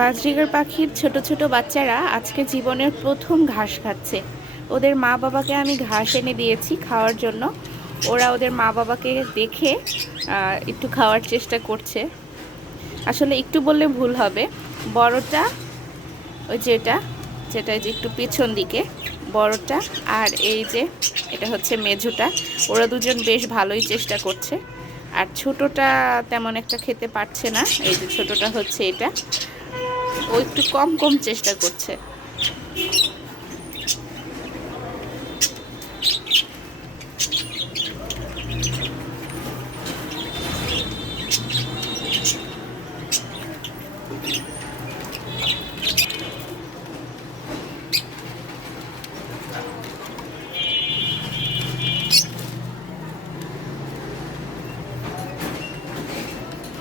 Budgerigar পাখির ছোট ছোট বাচ্চারা আজকে জীবনের প্রথম ঘাস খাচ্ছে। ওদের মা বাবাকে আমি ঘাস এনে দিয়েছি খাওয়ার জন্য। ওরা ওদের মা বাবাকে দেখে একটু খাওয়ার চেষ্টা করছে। আসলে একটু বললে ভুল হবে। বড়টা ওই যেটা যেটা যে একটু পেছন দিকে বড়টা, আর এই যে এটা হচ্ছে মেঝোটা। ওরা দুজন বেশ ভালোই চেষ্টা করছে। আর ছোটটা তেমন একটা খেতে পারছে না। এই যে ছোটটা হচ্ছে এটা, ও একটু কম কম চেষ্টা করছে।